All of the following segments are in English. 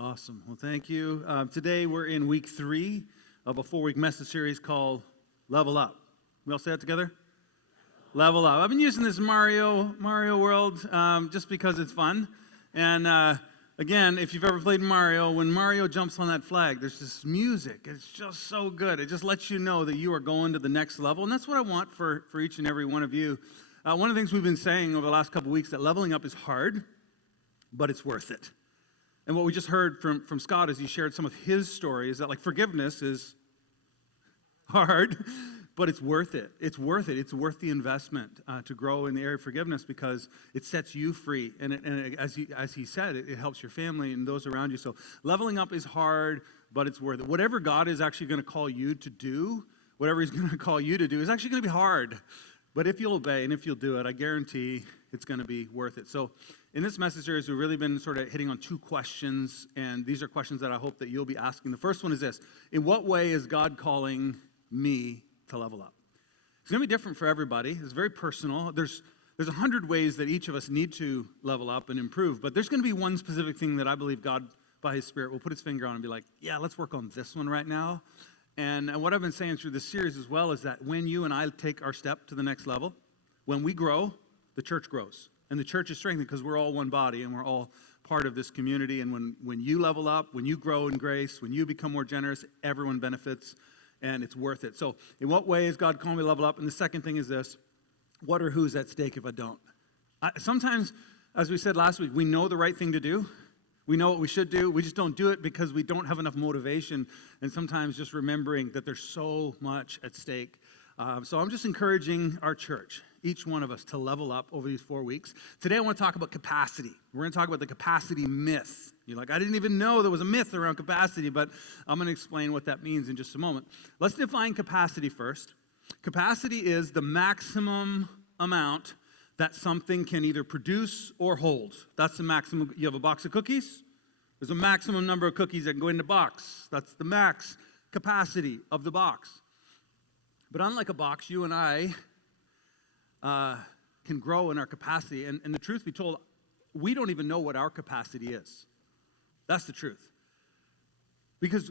Awesome. Well, thank you. Today we're in week 3 of a 4-week message series called Level Up. We all say that together? Level Up. I've been using this Mario World just because it's fun. And again, if you've ever played Mario, when Mario jumps on that flag, there's this music. It's just so good. It just lets you know that you are going to the next level. And that's what I want for each and every one of you. One of the things we've been saying over the last couple of weeks, that leveling up is hard, but it's worth it. And what we just heard from Scott as he shared some of his story is that forgiveness is hard, but it's worth it. It's worth it. It's worth the investment to grow in the area of forgiveness because it sets you free. And as he said, it helps your family and those around you. So leveling up is hard, but it's worth it. Whatever God is actually going to call you to do, whatever he's going to call you to do is actually going to be hard. But if you'll obey and if you'll do it, I guarantee it's going to be worth it. So in this message series, we've really been sort of hitting on 2 questions, and these are questions that I hope that you'll be asking. The first one is this: in what way is God calling me to level up? It's going to be different for everybody. It's very personal. There's 100 ways that each of us need to level up and improve, but there's going to be one specific thing that I believe God, by his Spirit, will put his finger on and be like, yeah, let's work on this one right now. And what I've been saying through this series as well is that when you and I take our step to the next level, when we grow, the church grows. And the church is strengthened because we're all one body and we're all part of this community. And when you level up, when you grow in grace, when you become more generous, everyone benefits and it's worth it. So in what way is God calling me to level up? And the second thing is this: what or who's at stake if I don't? Sometimes, as we said last week, we know the right thing to do. We know what we should do. We just don't do it because we don't have enough motivation. And sometimes just remembering that there's so much at stake. So I'm just encouraging our church, each one of us, to level up over these 4 weeks. Today I want to talk about capacity. We're going to talk about the capacity myth. You're like, I didn't even know there was a myth around capacity, but I'm going to explain what that means in just a moment. Let's define capacity first. Capacity is the maximum amount that something can either produce or hold. That's the maximum. You have a box of cookies. There's a maximum number of cookies that can go in the box. That's the max capacity of the box. But unlike a box, you and I can grow in our capacity. And the truth be told, we don't even know what our capacity is. That's the truth. Because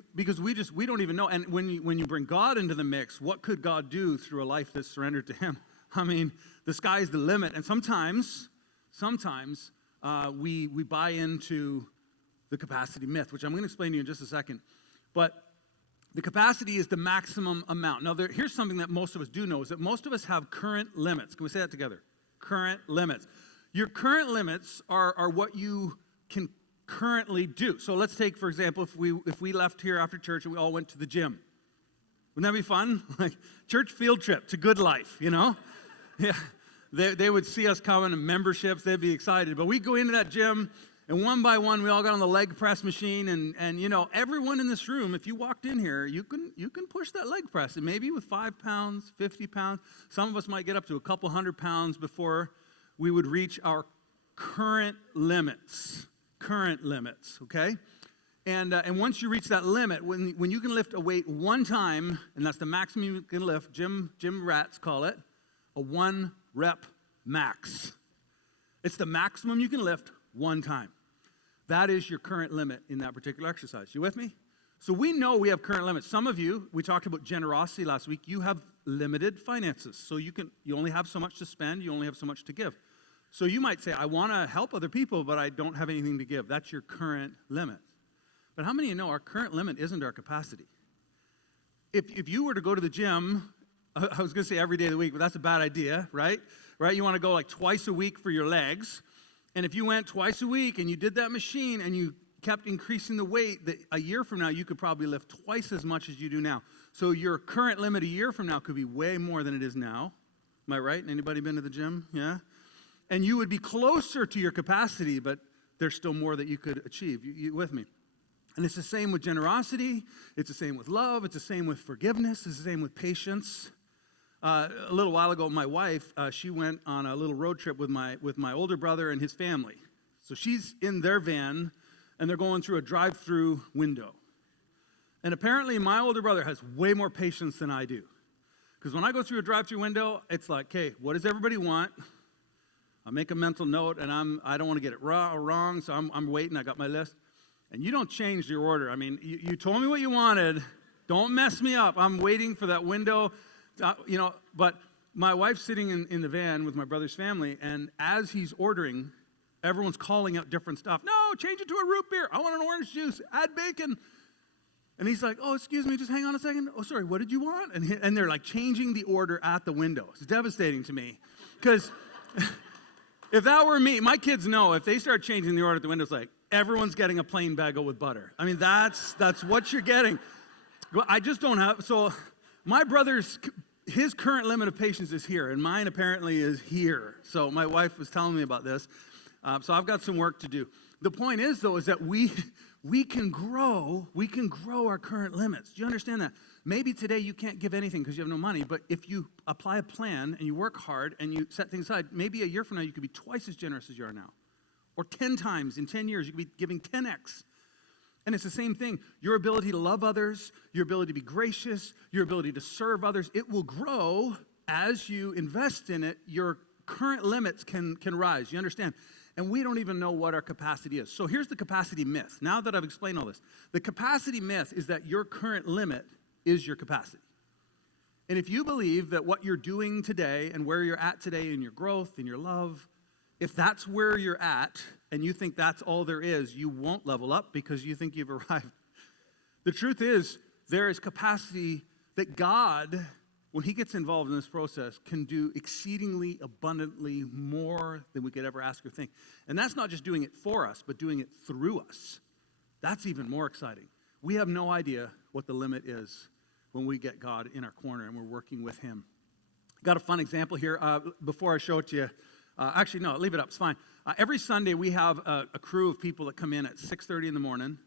we don't even know. And when you bring God into the mix, what could God do through a life that's surrendered to him? I mean, the sky's the limit. And sometimes we buy into the capacity myth, which I'm going to explain to you in just a second. But the capacity is the maximum amount. Now, here's something that most of us do know, is that most of us have current limits. Can we say that together? Current limits. Your current limits are what you can currently do. So let's take, for example, if we left here after church and we all went to the gym. Wouldn't that be fun? Like church field trip to Good Life, you know? Yeah. They would see us coming and memberships. They'd be excited. But we go into that gym, and one by one, we all got on the leg press machine, and you know, everyone in this room, if you walked in here, you can push that leg press, and maybe with 5 pounds, 50 pounds, some of us might get up to a couple hundred pounds before we would reach our current limits, okay? And once you reach that limit, when you can lift a weight one time, and that's the maximum you can lift, gym rats call it, a 1 rep max. It's the maximum you can lift one time. That is your current limit in that particular exercise. You with me? So we know we have current limits. Some of you, we talked about generosity last week. You have limited finances. So you only have so much to spend. You only have so much to give. So you might say, I want to help other people, but I don't have anything to give. That's your current limit. But how many of you know our current limit isn't our capacity? If you were to go to the gym, I was going to say every day of the week, but that's a bad idea, right? Right? You want to go like twice a week for your legs. And if you went twice a week and you did that machine and you kept increasing the weight, that a year from now you could probably lift twice as much as you do now. So your current limit a year from now could be way more than it is now. Am I right? Anybody been to the gym? Yeah? And you would be closer to your capacity, but there's still more that you could achieve. You with me? And it's the same with generosity. It's the same with love. It's the same with forgiveness. It's the same with patience. A little while ago, my wife, she went on a little road trip with my older brother and his family. So she's in their van, and they're going through a drive-through window. And apparently, my older brother has way more patience than I do. Because when I go through a drive-through window, it's like, okay, what does everybody want? I make a mental note, and I don't want to get it wrong, so I'm waiting. I got my list. And you don't change your order. I mean, you told me what you wanted. Don't mess me up. I'm waiting for that window. But my wife's sitting in the van with my brother's family, and as he's ordering, everyone's calling out different stuff. No, change it to a root beer. I want an orange juice. Add bacon. And he's like, oh, excuse me, just hang on a second. Oh, sorry, what did you want? And they're like changing the order at the window. It's devastating to me. Because if that were me, my kids know if they start changing the order at the window, it's like, everyone's getting a plain bagel with butter. I mean, that's what you're getting. I just don't have, so my brother's, his current limit of patience is here, and mine apparently is here. So my wife was telling me about this. So I've got some work to do. The point is, though, is that we can grow our current limits. Do you understand that? Maybe today you can't give anything because you have no money, but if you apply a plan and you work hard and you set things aside, maybe a year from now you could be twice as generous as you are now. Or 10 times in 10 years, you could be giving 10x. And it's the same thing. Your ability to love others, your ability to be gracious, your ability to serve others, it will grow as you invest in it. Your current limits can rise. You understand? And we don't even know what our capacity is. So here's the capacity myth. Now that I've explained all this, the capacity myth is that your current limit is your capacity. And if you believe that what you're doing today and where you're at today in your growth, in your love, if that's where you're at and you think that's all there is, you won't level up because you think you've arrived. The truth is, there is capacity that God, when he gets involved in this process, can do exceedingly abundantly more than we could ever ask or think. And that's not just doing it for us, but doing it through us. That's even more exciting. We have no idea what the limit is when we get God in our corner and we're working with him. Got a fun example here. Before I show it to you, actually, no, leave it up. It's fine. Every Sunday, we have a crew of people that come in at 6:30 in the morning,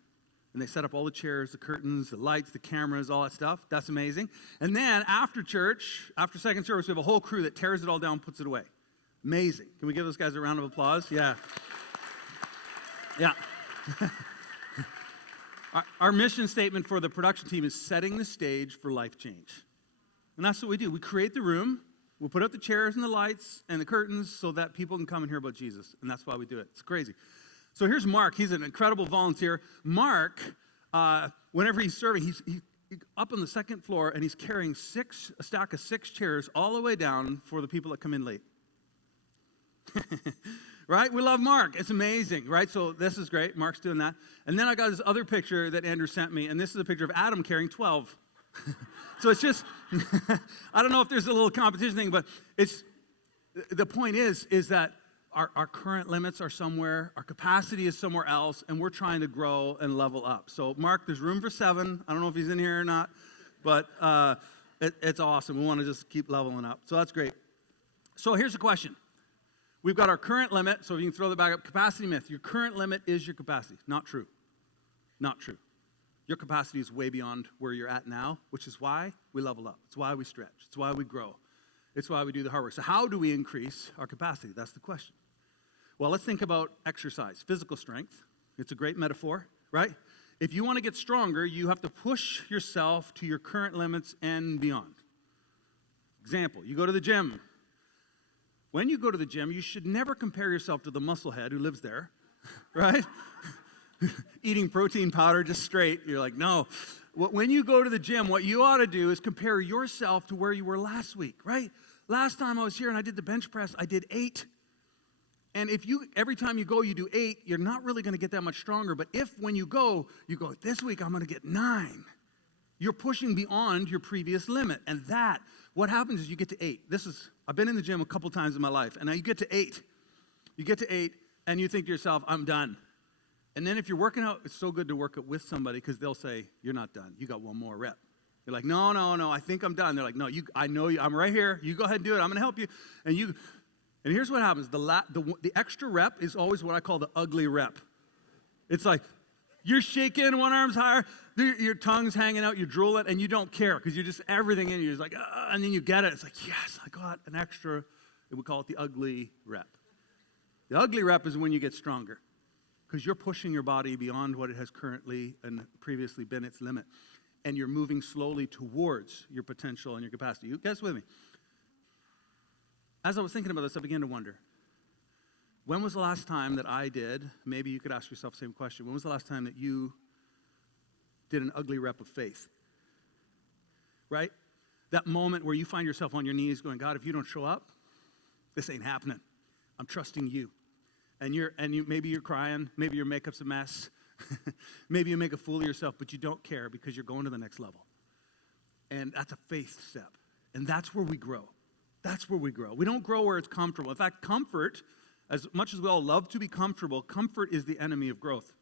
and they set up all the chairs, the curtains, the lights, the cameras, all that stuff. That's amazing. And then after church, after second service, we have a whole crew that tears it all down, puts it away. Amazing. Can we give those guys a round of applause? Yeah. Yeah. Our mission statement for the production team is setting the stage for life change. And that's what we do. We create the room. We'll put up the chairs and the lights and the curtains so that people can come and hear about Jesus. And that's why we do it. It's crazy. So here's Mark. He's an incredible volunteer. Mark, whenever he's serving, he's up on the second floor, and he's carrying a stack of 6 chairs all the way down for the people that come in late. Right? We love Mark. It's amazing, right? So this is great. Mark's doing that. And then I got this other picture that Andrew sent me, and this is a picture of Adam carrying 12. So it's just, I don't know if there's a little competition thing, but the point is that our current limits are somewhere, our capacity is somewhere else, and we're trying to grow and level up. So Mark, there's room for 7. I don't know if he's in here or not, but it's awesome. We want to just keep leveling up. So that's great. So here's the question. We've got our current limit, so you can throw that back up. Capacity myth. Your current limit is your capacity. Not true. Not true. Your capacity is way beyond where you're at now, which is why we level up. It's why we stretch. It's why we grow. It's why we do the hard work. So how do we increase our capacity? That's the question. Well, let's think about exercise, physical strength. It's a great metaphor, right? If you want to get stronger, you have to push yourself to your current limits and beyond. Example, you go to the gym. When you go to the gym, you should never compare yourself to the musclehead who lives there, right? Eating protein powder just straight. You're like, no. When you go to the gym, what you ought to do is compare yourself to where you were last week, right? Last time I was here and I did the bench press, I did 8. And if every time you go, you do 8, you're not really going to get that much stronger. But if when you go, this week I'm going to get 9. You're pushing beyond your previous limit. And what happens is you get to 8. I've been in the gym a couple times in my life. And now you get to 8. You get to 8 and you think to yourself, I'm done. And then if you're working out, it's so good to work it with somebody because they'll say, you're not done. You got one more rep. You're like, no, I think I'm done. They're like, no, I know you. I'm right here. You go ahead and do it. I'm going to help you. And here's what happens. The extra rep is always what I call the ugly rep. It's like you're shaking, one arm's higher, your tongue's hanging out, you're drooling, and you don't care because you're just everything in you. You're just like, and then you get it. It's like, yes, I got an extra. We call it the ugly rep. The ugly rep is when you get stronger because you're pushing your body beyond what it has currently and previously been its limit. And you're moving slowly towards your potential and your capacity. You guys with me? As I was thinking about this, I began to wonder, When was the last time that I did, maybe you could ask yourself the same question, when was the last time that you did an ugly rep of faith? Right? That moment where you find yourself on your knees going, God, if you don't show up, this ain't happening. I'm trusting you. And maybe you're crying, maybe your makeup's a mess, maybe you make a fool of yourself, but you don't care because you're going to the next level. And that's a faith step. And that's where we grow. That's where we grow. We don't grow where it's comfortable. In fact, comfort, as much as we all love to be comfortable, comfort is the enemy of growth.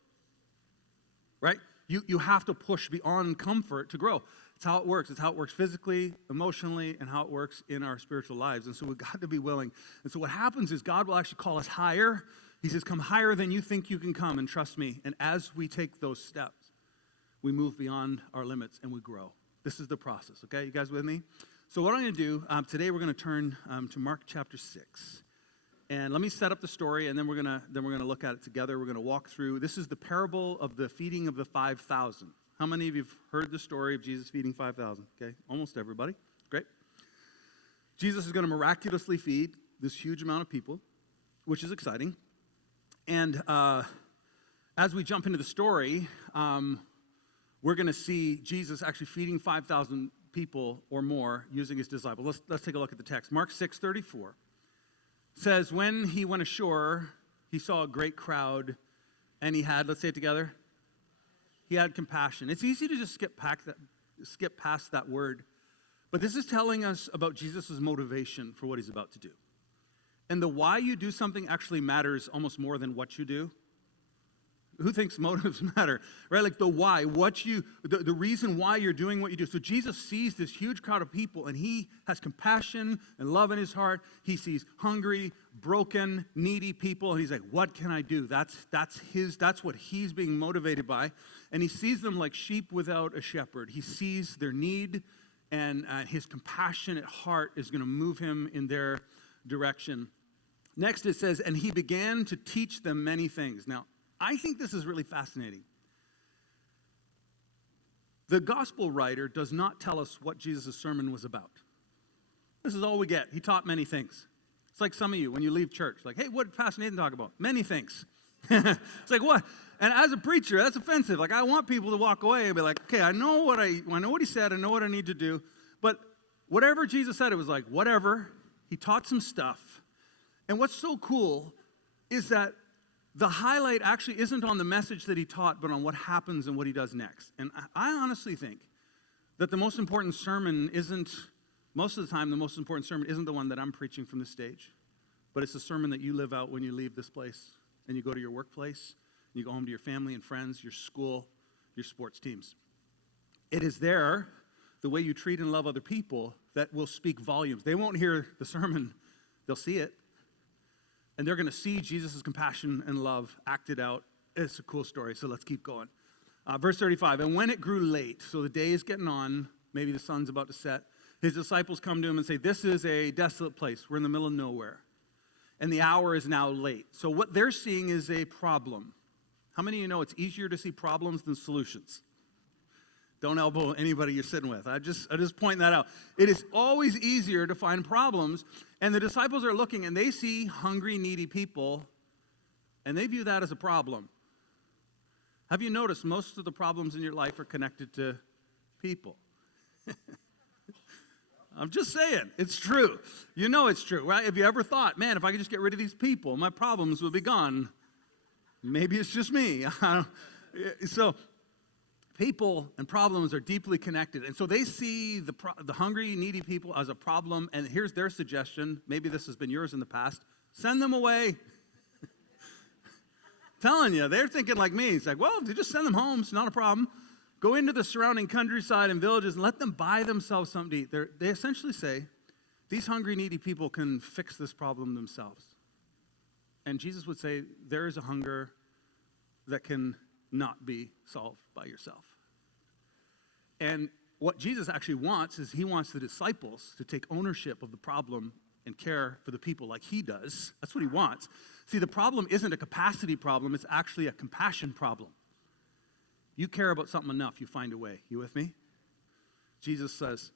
Right? You have to push beyond comfort to grow. It's how it works. It's how it works physically, emotionally, and how it works in our spiritual lives. And so we've got to be willing. And so what happens is God will actually call us higher. He says, come higher than you think you can come, and trust me. And as we take those steps, we move beyond our limits and we grow. This is the process, okay? You guys with me? So what I'm going to do, today we're going to turn to Mark chapter 6. And let me set up the story, and then we're gonna look at it together. We're going to walk through. This is the parable of the feeding of the 5,000. How many of you have heard the story of Jesus feeding 5,000? Okay, almost everybody. Great. Jesus is going to miraculously feed this huge amount of people, which is exciting. And as we jump into the story, we're going to see Jesus actually feeding 5,000 people or more using his disciples. Let's take a look at the text. Mark 6:34 says, when he went ashore, he saw a great crowd, and he had, let's say it together, he had compassion. It's easy to just skip past that word, but this is telling us about Jesus' motivation for what he's about to do. And the why you do something actually matters almost more than what you do. Who thinks motives matter, right? Like the why, the reason why you're doing what you do. So Jesus sees this huge crowd of people, and he has compassion and love in his heart. He sees hungry, broken, needy people, and he's like, what can I do? That's what he's being motivated by. And he sees them like sheep without a shepherd. He sees their need, and his compassionate heart is going to move him in their direction. Next it says, and he began to teach them many things. Now, I think this is really fascinating. The gospel writer does not tell us what Jesus' sermon was about. This is all we get. He taught many things. It's like some of you, when you leave church, like, hey, what did Pastor Nathan talk about? Many things. It's like, what? And as a preacher, that's offensive. Like, I want people to walk away and be like, okay, I know what he said, I know what I need to do. But whatever Jesus said, it was like, whatever. He taught some stuff. And what's so cool is that the highlight actually isn't on the message that he taught, but on what happens and what he does next. And I honestly think that the most important sermon isn't, most of the time, the most important sermon isn't the one that I'm preaching from the stage, but it's the sermon that you live out when you leave this place and you go to your workplace, and you go home to your family and friends, your school, your sports teams. It is there, the way you treat and love other people, that will speak volumes. They won't hear the sermon, they'll see it. And they're going to see Jesus' compassion and love acted out. It's a cool story, so let's keep going. Verse 35, and when it grew late, so the day is getting on, maybe the sun's about to set, his disciples come to him and say, this is a desolate place. We're in the middle of nowhere. And the hour is now late. So what they're seeing is a problem. How many of you know it's easier to see problems than solutions? Don't elbow anybody you're sitting with. I just point that out. It is always easier to find problems. And the disciples are looking, and they see hungry, needy people, and they view that as a problem. Have you noticed most of the problems in your life are connected to people? I'm just saying, it's true. You know it's true, right? Have you ever thought, man, if I could just get rid of these people, my problems would be gone? Maybe it's just me. So people and problems are deeply connected. And so they see the hungry, needy people as a problem. And here's their suggestion. Maybe this has been yours in the past. Send them away. Telling you, they're thinking like me. It's like, well, if you just send them home, it's not a problem. Go into the surrounding countryside and villages and let them buy themselves something to eat. They essentially say, these hungry, needy people can fix this problem themselves. And Jesus would say, there is a hunger that can not be solved by yourself. And what Jesus actually wants is he wants the disciples to take ownership of the problem and care for the people like he does. That's what he wants. See, the problem isn't a capacity problem. It's actually a compassion problem. You care about something enough, you find a way. You with me? Jesus says,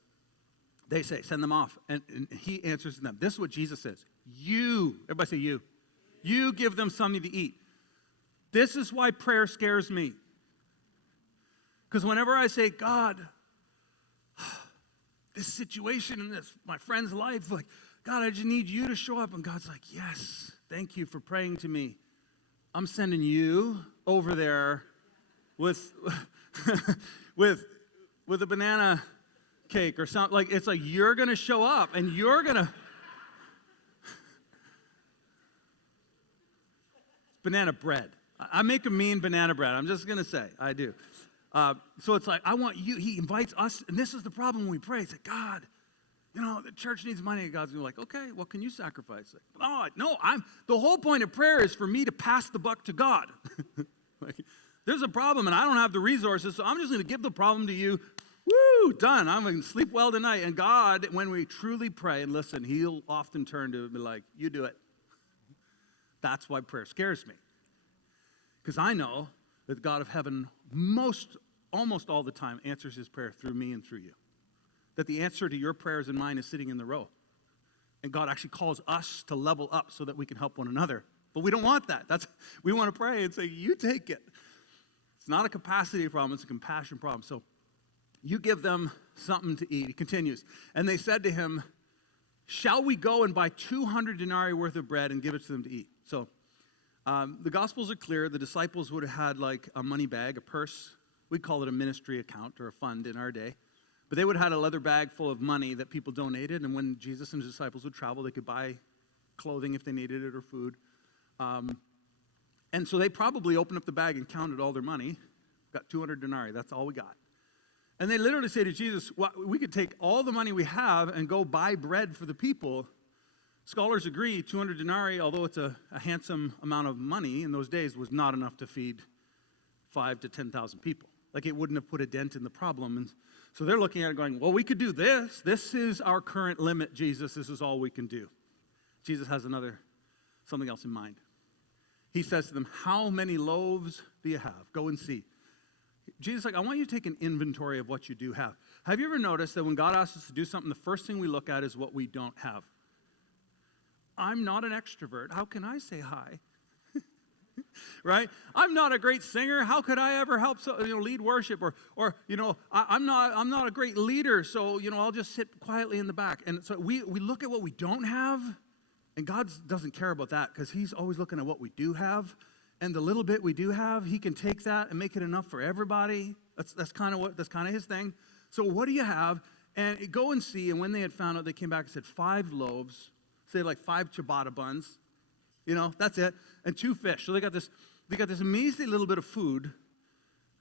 they say, send them off. And he answers them. This is what Jesus says. You, everybody say you. You give them something to eat. This is why prayer scares me. Because whenever I say, God, this situation in my friend's life, like, God, I just need you to show up. And God's like, yes, thank you for praying to me. I'm sending you over there with with a banana cake or something. Like, it's like you're going to show up and you're going to. Banana bread. I make a mean banana bread. I'm just going to say, I do. So it's like, I want you. He invites us, and this is the problem when we pray. It's like, God, the church needs money. And God's going to be like, okay, what can you sacrifice? Like, no, the whole point of prayer is for me to pass the buck to God. Like, there's a problem, and I don't have the resources, so I'm just going to give the problem to you. Woo, done. I'm going to sleep well tonight. And God, when we truly pray and listen, he'll often turn to be like, you do it. That's why prayer scares me. Because I know that the God of heaven almost all the time answers his prayer through me and through you. That the answer to your prayers and mine is sitting in the row. And God actually calls us to level up so that we can help one another. But we don't want that. We want to pray and say, you take it. It's not a capacity problem, it's a compassion problem. So you give them something to eat. He continues. And they said to him, shall we go and buy 200 denarii worth of bread and give it to them to eat? So the Gospels are clear. The disciples would have had like a money bag, a purse. We'd call it a ministry account or a fund in our day. But they would have had a leather bag full of money that people donated. And when Jesus and his disciples would travel, they could buy clothing if they needed it or food. And so they probably opened up the bag and counted all their money. Got 200 denarii. That's all we got. And they literally say to Jesus, well, we could take all the money we have and go buy bread for the people. Scholars agree 200 denarii, although it's a handsome amount of money in those days, was not enough to feed 5,000 to 10,000 people. Like, it wouldn't have put a dent in the problem. And so they're looking at it going, well, we could do this. This is our current limit, Jesus. This is all we can do. Jesus has something else in mind. He says to them, how many loaves do you have? Go and see. Jesus is like, I want you to take an inventory of what you do have. Have you ever noticed that when God asks us to do something, the first thing we look at is what we don't have? I'm not an extrovert. How can I say hi? Right? I'm not a great singer. How could I ever help lead worship? Or I'm not a great leader, so I'll just sit quietly in the back. And so we look at what we don't have, and God doesn't care about that because he's always looking at what we do have. And the little bit we do have, he can take that and make it enough for everybody. That's kind of his thing. So what do you have? And go and see. And when they had found out, they came back and said 5 loaves, say like 5 ciabatta buns. That's it. And 2 fish. So they got this amazing little bit of food.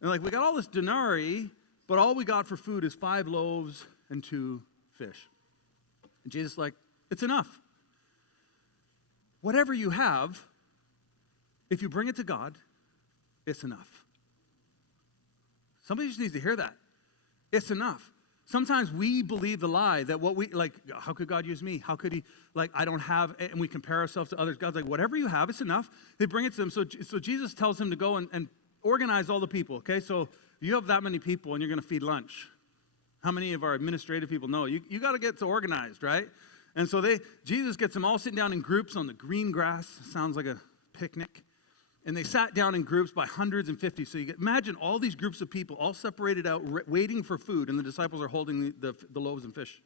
And like, we got all this denarii, but all we got for food is 5 loaves and 2 fish. And Jesus is like, it's enough. Whatever you have, if you bring it to God, it's enough. Somebody just needs to hear that. It's enough. Sometimes we believe the lie that how could God use me? How could he, I don't have, and we compare ourselves to others. God's like, whatever you have, it's enough. They bring it to them. So Jesus tells him to go and organize all the people, okay? So if you have that many people and you're going to feed lunch, how many of our administrative people know? You got to get organized, right? And so Jesus gets them all sitting down in groups on the green grass. Sounds like a picnic. And they sat down in groups by hundreds and 50. So imagine all these groups of people all separated out, waiting for food, and the disciples are holding the loaves and fish.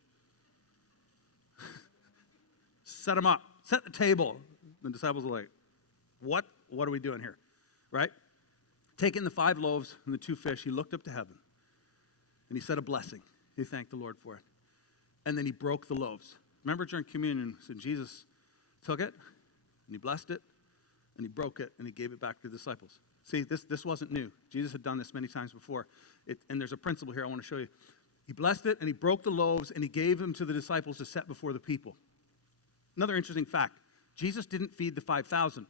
Set them up. Set the table. The disciples are like, what? What are we doing here? Right? Taking the 5 loaves and the 2 fish, he looked up to heaven, and he said a blessing. He thanked the Lord for it. And then he broke the loaves. Remember during communion, so Jesus took it, and he blessed it, and he broke it, and he gave it back to the disciples. See, this wasn't new. Jesus had done this many times before. And there's a principle here I want to show you. He blessed it, and he broke the loaves, and he gave them to the disciples to set before the people. Another interesting fact, Jesus didn't feed the 5,000.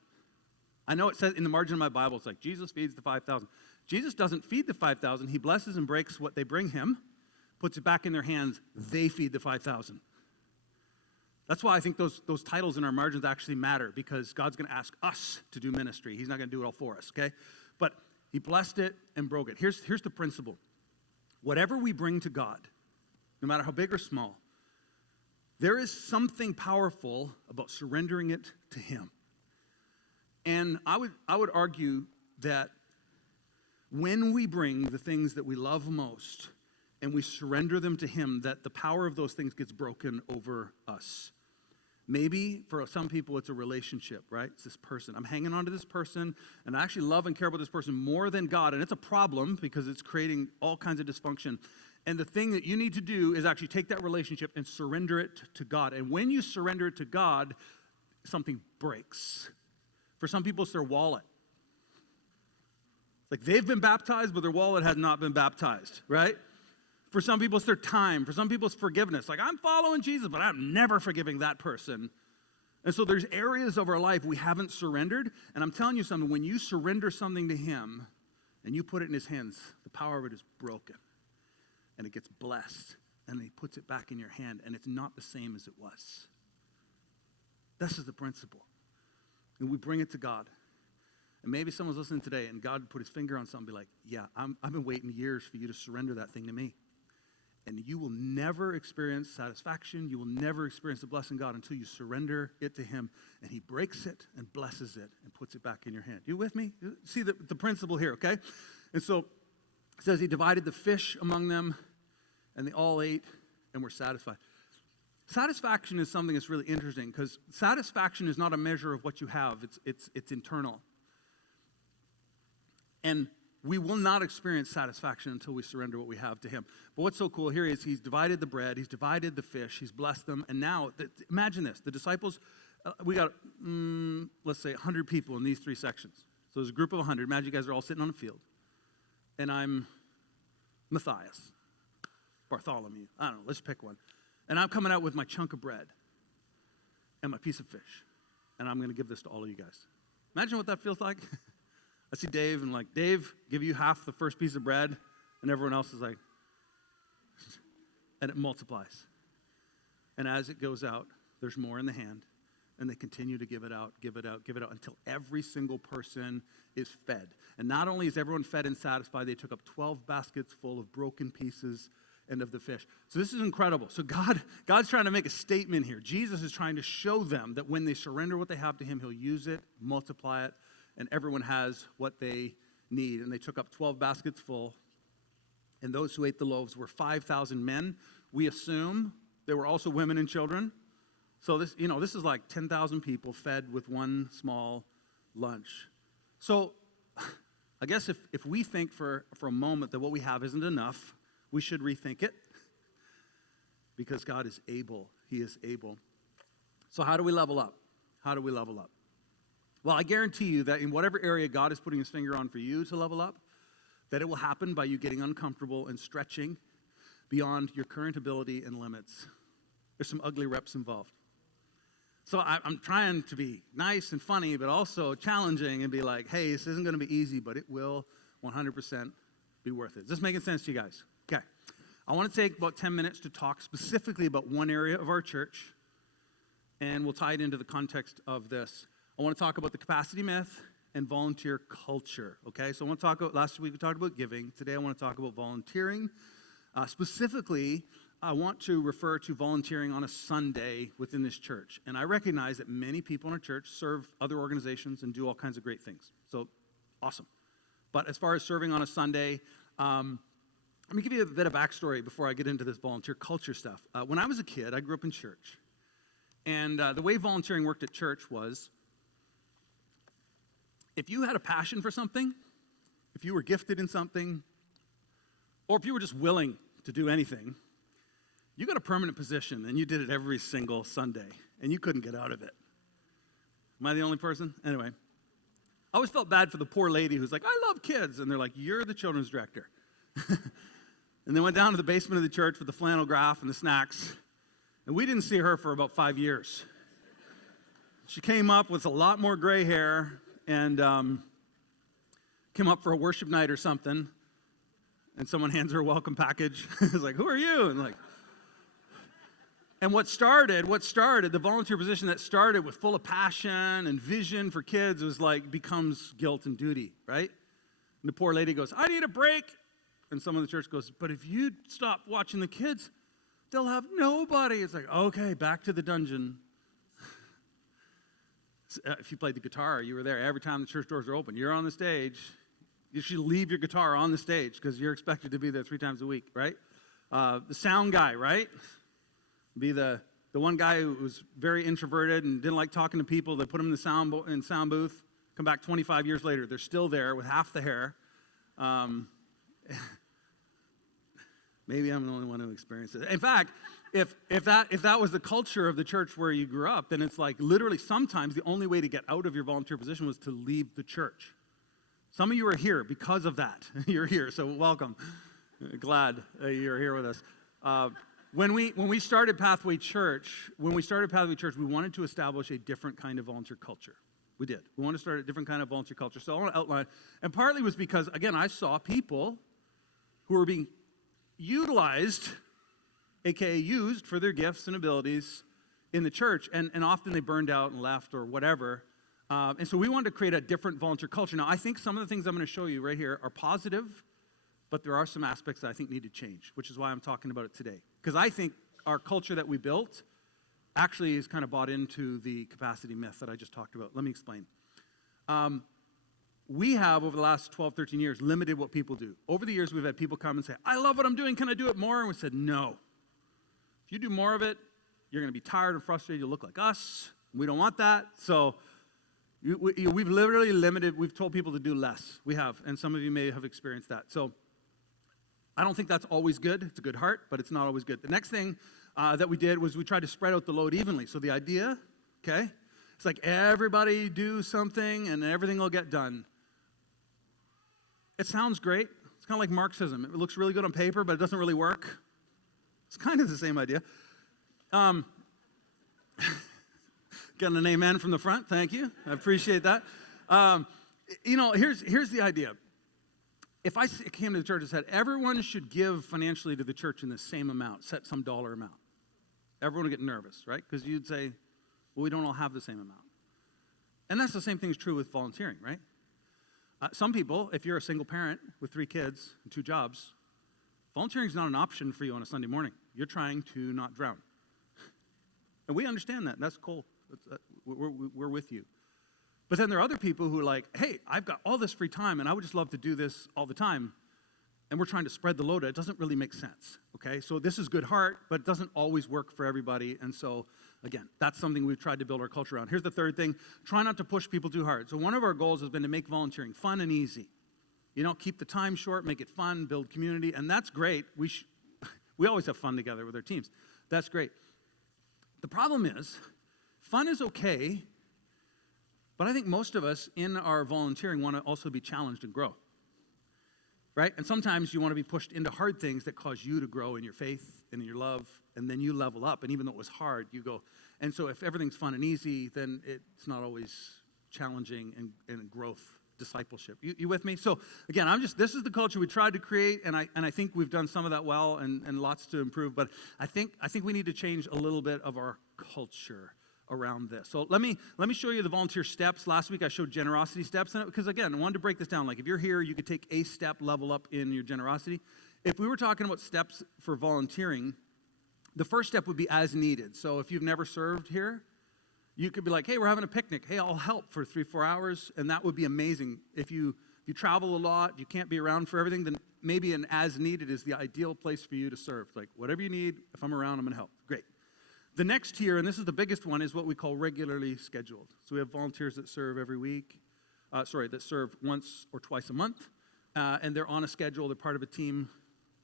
I know it says in the margin of my Bible, it's like, Jesus feeds the 5,000. Jesus doesn't feed the 5,000. He blesses and breaks what they bring him, puts it back in their hands. They feed the 5,000. That's why I think those titles in our margins actually matter, because God's going to ask us to do ministry. He's not going to do it all for us, okay? But he blessed it and broke it. Here's the principle. Whatever we bring to God, no matter how big or small, there is something powerful about surrendering it to him. And I would argue that when we bring the things that we love most and we surrender them to him, that the power of those things gets broken over us. Maybe for some people it's a relationship, right? It's this person. I'm hanging on to this person, and I actually love and care about this person more than God, and it's a problem because it's creating all kinds of dysfunction. And the thing that you need to do is actually take that relationship and surrender it to God. And when you surrender it to God, something breaks. For some people, it's their wallet. Like they've been baptized, but their wallet has not been baptized, right? For some people, it's their time. For some people, it's forgiveness. Like, I'm following Jesus, but I'm never forgiving that person. And so there's areas of our life we haven't surrendered. And I'm telling you something, when you surrender something to him and you put it in his hands, the power of it is broken. And it gets blessed. And he puts it back in your hand. And it's not the same as it was. This is the principle. And we bring it to God. And maybe someone's listening today and God put his finger on something and be like, yeah, I've been waiting years for you to surrender that thing to me. And you will never experience satisfaction. You will never experience the blessing of God until you surrender it to him. And he breaks it and blesses it and puts it back in your hand. You with me? See the principle here, okay? And so it says he divided the fish among them, and they all ate and were satisfied. Satisfaction is something that's really interesting because satisfaction is not a measure of what you have. It's internal. And we will not experience satisfaction until we surrender what we have to him. But what's so cool here is he's divided the bread, he's divided the fish, he's blessed them, and now, imagine this, the disciples, we got, let's say 100 people in these three sections. So there's a group of 100. Imagine you guys are all sitting on a field, and I'm Matthias, Bartholomew, I don't know, let's pick one. And I'm coming out with my chunk of bread and my piece of fish, and I'm going to give this to all of you guys. Imagine what that feels like. I see Dave and like, Dave, give you half the first piece of bread, and everyone else is like, and it multiplies. And as it goes out, there's more in the hand, and they continue to give it out, until every single person is fed. And not only is everyone fed and satisfied, they took up 12 baskets full of broken pieces and of the fish. So this is incredible. So God's trying to make a statement here. Jesus is trying to show them that when they surrender what they have to him, he'll use it, multiply it, and everyone has what they need. And they took up 12 baskets full. And those who ate the loaves were 5,000 men. We assume there were also women and children. So this is like 10,000 people fed with one small lunch. So I guess if we think for a moment that what we have isn't enough, we should rethink it. Because God is able. He is able. So how do we level up? How do we level up? Well, I guarantee you that in whatever area God is putting his finger on for you to level up, that it will happen by you getting uncomfortable and stretching beyond your current ability and limits. There's some ugly reps involved. So I'm trying to be nice and funny, but also challenging and be like, hey, this isn't going to be easy, but it will 100% be worth it. Is this making sense to you guys? Okay. I want to take about 10 minutes to talk specifically about one area of our church, and we'll tie it into the context of this. I want to talk about the capacity myth and volunteer culture, okay? So I want to talk about, last week we talked about giving. Today I want to talk about volunteering. Specifically, I want to refer to volunteering on a Sunday within this church. And I recognize that many people in our church serve other organizations and do all kinds of great things. So, awesome. But as far as serving on a Sunday, let me give you a bit of backstory before I get into this volunteer culture stuff. When I was a kid, I grew up in church. And the way volunteering worked at church was, if you had a passion for something, if you were gifted in something, or if you were just willing to do anything, you got a permanent position and you did it every single Sunday and you couldn't get out of it. Am I the only person? Anyway, I always felt bad for the poor lady who's like, I love kids. And they're like, you're the children's director. And they went down to the basement of the church with the flannel graph and the snacks. And we didn't see her for about 5 years. She came up with a lot more gray hair and came up for a worship night or something, and someone hands her a welcome package. It's like, who are you? And what started, the volunteer position that started with full of passion and vision for kids was like, becomes guilt and duty, right? And the poor lady goes, I need a break. And someone in the church goes, but if you stop watching the kids, they'll have nobody. It's like, okay, back to the dungeon. If you played the guitar, you were there. Every time the church doors are open, you're on the stage. You should leave your guitar on the stage because you're expected to be there 3 times a week, right? The sound guy, right? Be the one guy who was very introverted and didn't like talking to people. They put him in the sound booth. Come back 25 years later, they're still there with half the hair. Maybe I'm the only one who experienced it. In fact, if that was the culture of the church where you grew up, then it's like literally sometimes the only way to get out of your volunteer position was to leave the church. Some of you are here because of that. You're here, so welcome. Glad you're here with us. When we started Pathway Church, we wanted to establish a different kind of volunteer culture. We did. We wanted to start a different kind of volunteer culture. So I want to outline, and partly was because, again, I saw people who were being utilized, aka used for their gifts and abilities in the church, and often they burned out and left or whatever. And so we wanted to create a different volunteer culture. Now, I think some of the things I'm going to show you right here are positive, but there are some aspects that I think need to change, which is why I'm talking about it today. Because I think our culture that we built actually is kind of bought into the capacity myth that I just talked about. Let me explain. We have, over the last 12, 13 years, limited what people do. Over the years, we've had people come and say, I love what I'm doing. Can I do it more? And we said, no. If you do more of it, you're going to be tired and frustrated. You'll look like us. We don't want that. So we've literally limited. We've told people to do less. We have. And some of you may have experienced that. So I don't think that's always good. It's a good heart, but it's not always good. The next thing that we did was we tried to spread out the load evenly. So the idea, okay, it's like everybody do something and everything will get done. It sounds great. It's kind of like Marxism. It looks really good on paper, but it doesn't really work. It's kind of the same idea. Getting an amen from the front. Thank you. I appreciate that. Here's the idea. If I came to the church and said, everyone should give financially to the church in the same amount, set some dollar amount, everyone would get nervous, right? Because you'd say, well, we don't all have the same amount. And that's the same thing is true with volunteering, right? Some people, if you're a single parent with 3 kids and 2 jobs, volunteering is not an option for you on a Sunday morning. You're trying to not drown. And we understand that. That's cool. We're with you. But then there are other people who are like, hey, I've got all this free time, and I would just love to do this all the time. And we're trying to spread the load. It doesn't really make sense, okay? So this is good heart, but it doesn't always work for everybody. And so, again, that's something we've tried to build our culture around. Here's the third thing. Try not to push people too hard. So one of our goals has been to make volunteering fun and easy. Keep the time short, make it fun, build community, and that's great. We always have fun together with our teams. That's great. The problem is, fun is okay, but I think most of us in our volunteering want to also be challenged and grow, right? And sometimes you want to be pushed into hard things that cause you to grow in your faith and in your love, and then you level up, and even though it was hard, you go. And so if everything's fun and easy, then it's not always challenging and growth, discipleship. You with me? So again, this is the culture we tried to create, and I think we've done some of that well, and lots to improve, but I think we need to change a little bit of our culture around this. So let me show you the volunteer steps. Last week I showed generosity steps, because again, I wanted to break this down. Like if you're here, you could take a step, level up in your generosity. If we were talking about steps for volunteering, the first step would be as needed. So if you've never served here, you could be like, hey, we're having a picnic. Hey, I'll help for 3-4 hours, and that would be amazing. If you travel a lot, you can't be around for everything, then maybe an as needed is the ideal place for you to serve. Like whatever you need, if I'm around, I'm going to help. Great. The next tier, and this is the biggest one, is what we call regularly scheduled. So we have volunteers that serve every week, that serve once or twice a month, and they're on a schedule, they're part of a team.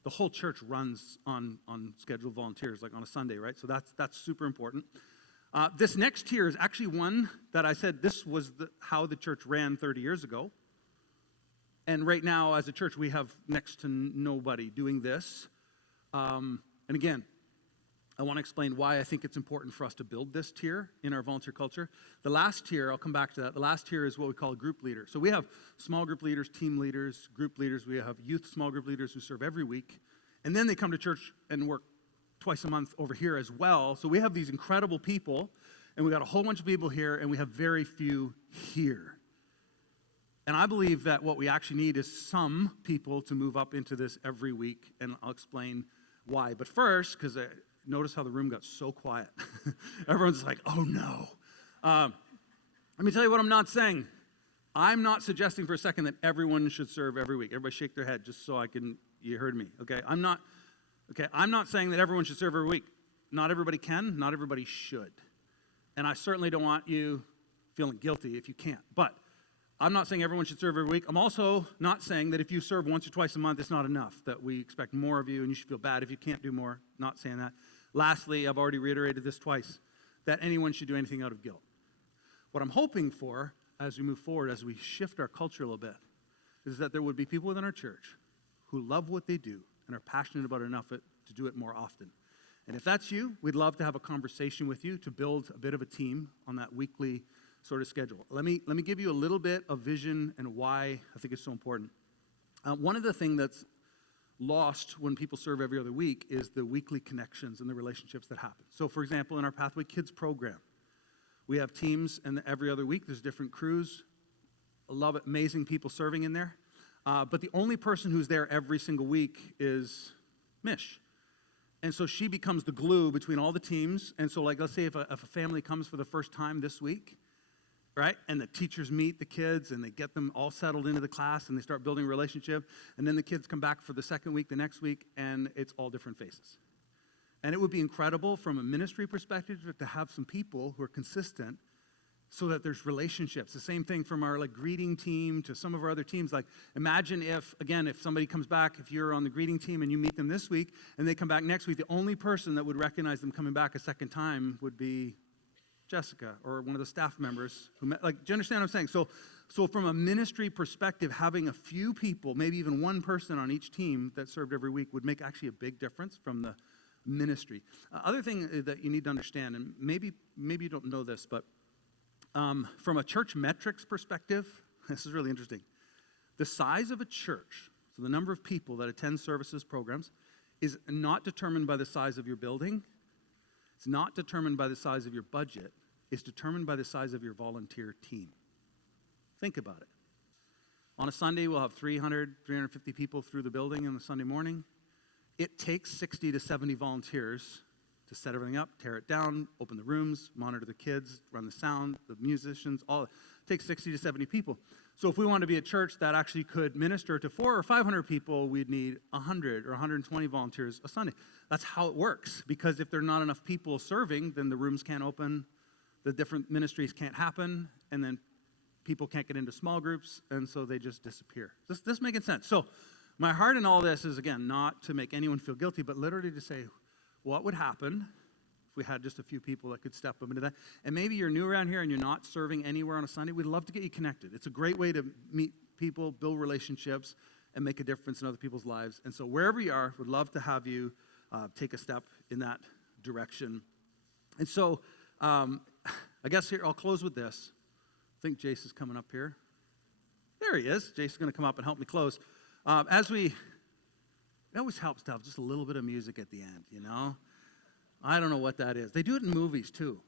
The whole church runs on scheduled volunteers, like on a Sunday, right? So that's super important. This next tier is actually one that I said this was how the church ran 30 years ago. And right now, as a church, we have next to nobody doing this. And again, I want to explain why I think it's important for us to build this tier in our volunteer culture. The last tier, I'll come back to that. The last tier is what we call a group leader. So we have small group leaders, team leaders, group leaders. We have youth small group leaders who serve every week. And then they come to church and work twice a month over here as well. So we have these incredible people, and we got a whole bunch of people here, and we have very few here. And I believe that what we actually need is some people to move up into this every week, and I'll explain why. But first, because notice how the room got so quiet. Everyone's like, oh no. Let me tell you what I'm not saying. I'm not suggesting for a second that everyone should serve every week. Everybody shake their head just so you heard me, okay? I'm not saying that everyone should serve every week. Not everybody can, not everybody should. And I certainly don't want you feeling guilty if you can't. But I'm not saying everyone should serve every week. I'm also not saying that if you serve once or twice a month, it's not enough, that we expect more of you and you should feel bad if you can't do more. Not saying that. Lastly, I've already reiterated this twice, that anyone should do anything out of guilt. What I'm hoping for as we move forward, as we shift our culture a little bit, is that there would be people within our church who love what they do and are passionate about it enough to do it more often. And if that's you, we'd love to have a conversation with you to build a bit of a team on that weekly sort of schedule. Let me give you a little bit of vision and why I think it's so important. One of the things that's lost when people serve every other week is the weekly connections and the relationships that happen. So, for example, in our Pathway Kids program, we have teams, and every other week there's different crews. I love it, amazing people serving in there. But the only person who's there every single week is Mish. And so she becomes the glue between all the teams. And so, like, let's say if a family comes for the first time this week, right? And the teachers meet the kids, and they get them all settled into the class, and they start building a relationship. And then the kids come back for the second week, the next week, and it's all different faces. And it would be incredible from a ministry perspective to have some people who are consistent so that there's relationships. The same thing from our greeting team to some of our other teams. Like, imagine if somebody comes back, if you're on the greeting team and you meet them this week and they come back next week, the only person that would recognize them coming back a second time would be Jessica or one of the staff members who met. Like, do you understand what I'm saying? So from a ministry perspective, having a few people, maybe even one person on each team that served every week would make actually a big difference from the ministry. Other thing that you need to understand, and maybe you don't know this, but from a church metrics perspective, this is really interesting. The size of a church, so the number of people that attend services, programs, is not determined by the size of your building. It's not determined by the size of your budget. It's determined by the size of your volunteer team. Think about it. On a Sunday, we'll have 300, 350 people through the building on the Sunday morning. It takes 60 to 70 volunteers to set everything up, tear it down, open the rooms, monitor the kids, run the sound, the musicians, all. It takes 60 to 70 people. So if we want to be a church that actually could minister to 400 or 500 people, we'd need 100 or 120 volunteers a Sunday. That's how it works, because if there are not enough people serving, then the rooms can't open, the different ministries can't happen, and then people can't get into small groups, and so they just disappear. This making sense? So my heart in all this is, again, not to make anyone feel guilty, but literally to say, what would happen if we had just a few people that could step up into that? And maybe you're new around here and you're not serving anywhere on a Sunday. We'd love to get you connected. It's a great way to meet people, build relationships, and make a difference in other people's lives. And so wherever you are, we'd love to have you take a step in that direction. And so I guess here, I'll close with this. I think Jace is coming up here. There he is. Jace is going to come up and help me close. It always helps to have just a little bit of music at the end, you know? I don't know what that is. They do it in movies, too.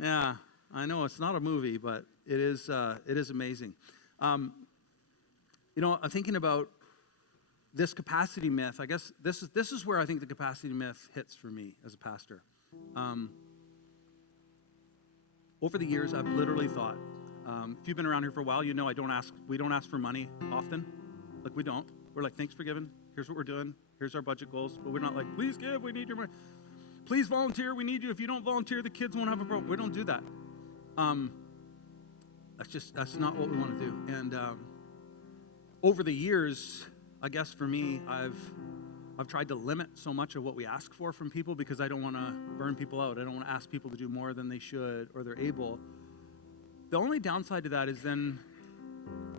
Yeah, I know it's not a movie, but it is amazing. I'm thinking about this capacity myth. I guess this is where I think the capacity myth hits for me as a pastor. Over the years, I've literally thought, if you've been around here for a while, you know we don't ask for money often. Like, we don't. We're like, thanks for giving. Here's what we're doing. Here's our budget goals. But we're not like, please give. We need your money. Please volunteer. We need you. If you don't volunteer, the kids won't have a program. We don't do that. That's not what we want to do. And over the years, I guess for me, I've tried to limit so much of what we ask for from people because I don't want to burn people out. I don't want to ask people to do more than they should or they're able. The only downside to that is then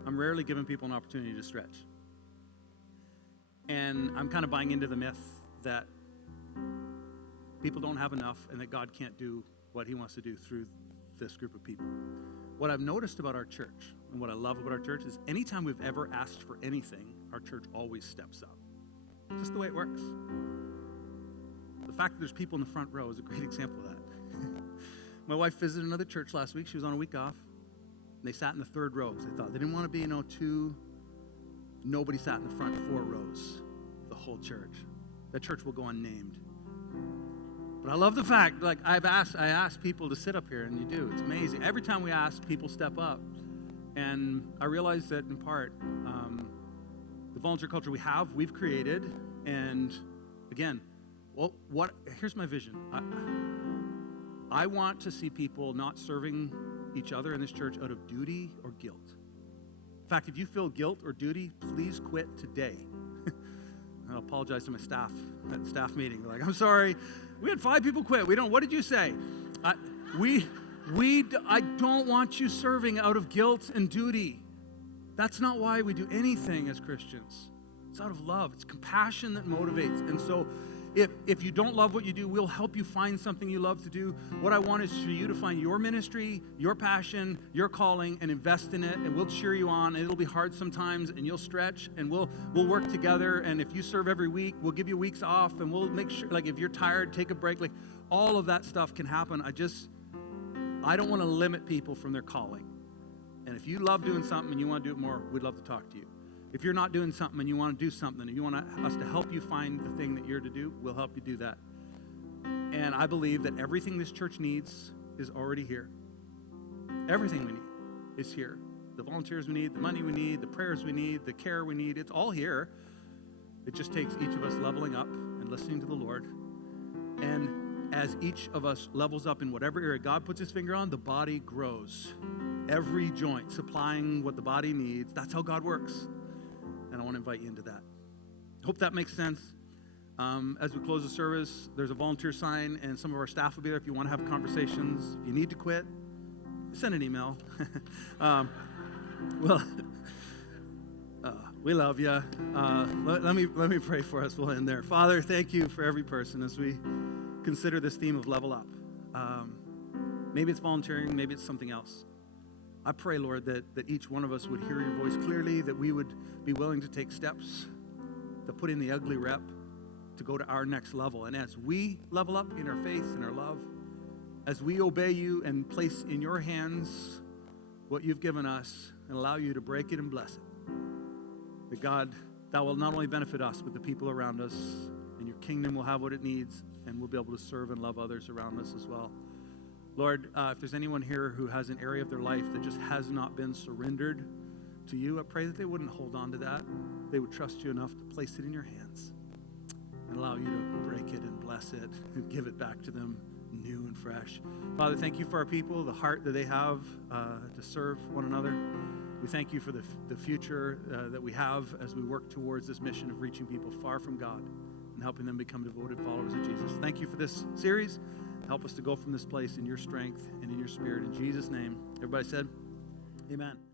I'm rarely giving people an opportunity to stretch. And I'm kind of buying into the myth that people don't have enough and that God can't do what he wants to do through this group of people. What I've noticed about our church and what I love about our church is anytime we've ever asked for anything, our church always steps up. Just the way it works. The fact that there's people in the front row is a great example of that. My wife visited another church last week. She was on a week off. And they sat in the third rows. They thought they didn't want to be, nobody sat in the front 4 rows. The whole church. That church will go unnamed. But I love the fact, like I asked people to sit up here, and you do. It's amazing. Every time we ask, people step up. And I realize that in part, the volunteer culture we've created, and again, here's my vision. I want to see people not serving each other in this church out of duty or guilt. In fact, if you feel guilt or duty, please quit today. I'll apologize to my staff at staff meeting. They're like, I'm sorry, we had 5 people quit. What did you say? I don't want you serving out of guilt and duty. That's not why we do anything as Christians. It's out of love. It's compassion that motivates. And so if you don't love what you do, we'll help you find something you love to do. What I want is for you to find your ministry, your passion, your calling, and invest in it. And we'll cheer you on. And it'll be hard sometimes, and you'll stretch, and we'll work together. And if you serve every week, we'll give you weeks off, and we'll make sure, like if you're tired, take a break. Like all of that stuff can happen. I don't want to limit people from their calling. And if you love doing something and you want to do it more, we'd love to talk to you. If you're not doing something and you want to do something and you want us to help you find the thing that you're to do, we'll help you do that. And I believe that everything this church needs is already here. Everything we need is here. The volunteers we need, the money we need, the prayers we need, the care we need, it's all here. It just takes each of us leveling up and listening to the Lord. And as each of us levels up in whatever area God puts his finger on, the body grows. Every joint supplying what the body needs. That's how God works. And I want to invite you into that. Hope that makes sense. As we close the service, there's a volunteer sign, and some of our staff will be there if you want to have conversations. If you need to quit, send an email. We love you. Let me pray for us. We'll end there. Father, thank you for every person as we consider this theme of level up. Maybe it's volunteering, maybe it's something else. I pray, Lord, that each one of us would hear your voice clearly, that we would be willing to take steps to put in the ugly rep to go to our next level. And as we level up in our faith and our love, as we obey you and place in your hands what you've given us and allow you to break it and bless it, that God, that will not only benefit us, but the people around us, and your kingdom will have what it needs, and we'll be able to serve and love others around us as well. Lord, if there's anyone here who has an area of their life that just has not been surrendered to you, I pray that they wouldn't hold on to that. They would trust you enough to place it in your hands and allow you to break it and bless it and give it back to them new and fresh. Father, thank you for our people, the heart that they have to serve one another. We thank you for the future that we have as we work towards this mission of reaching people far from God and helping them become devoted followers of Jesus. Thank you for this series. Help us to go from this place in your strength and in your spirit. In Jesus' name, everybody said, amen.